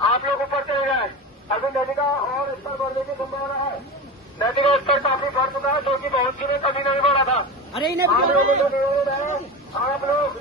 आप लोग ऊपर चले जाए। अभी नदी का और स्तर बढ़ने की संभावना है। नदी का स्तर काफी बढ़ चुका है, जो कि बहुत दिनों कभी नहीं बढ़ा था। अरे इन्हें आप लोगों को निवेदन है, आप लोग